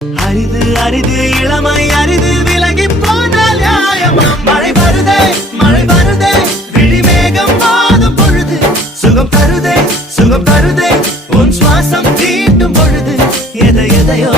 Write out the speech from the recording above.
அரிது அரிது இளமை அரிது விலகி போனால் நியாயமா? மழை வருதே விழிமேகம் வாதும் பொழுது சுகம் தருதே உன் சுவாசம் தீட்டும் பொழுது எதையோ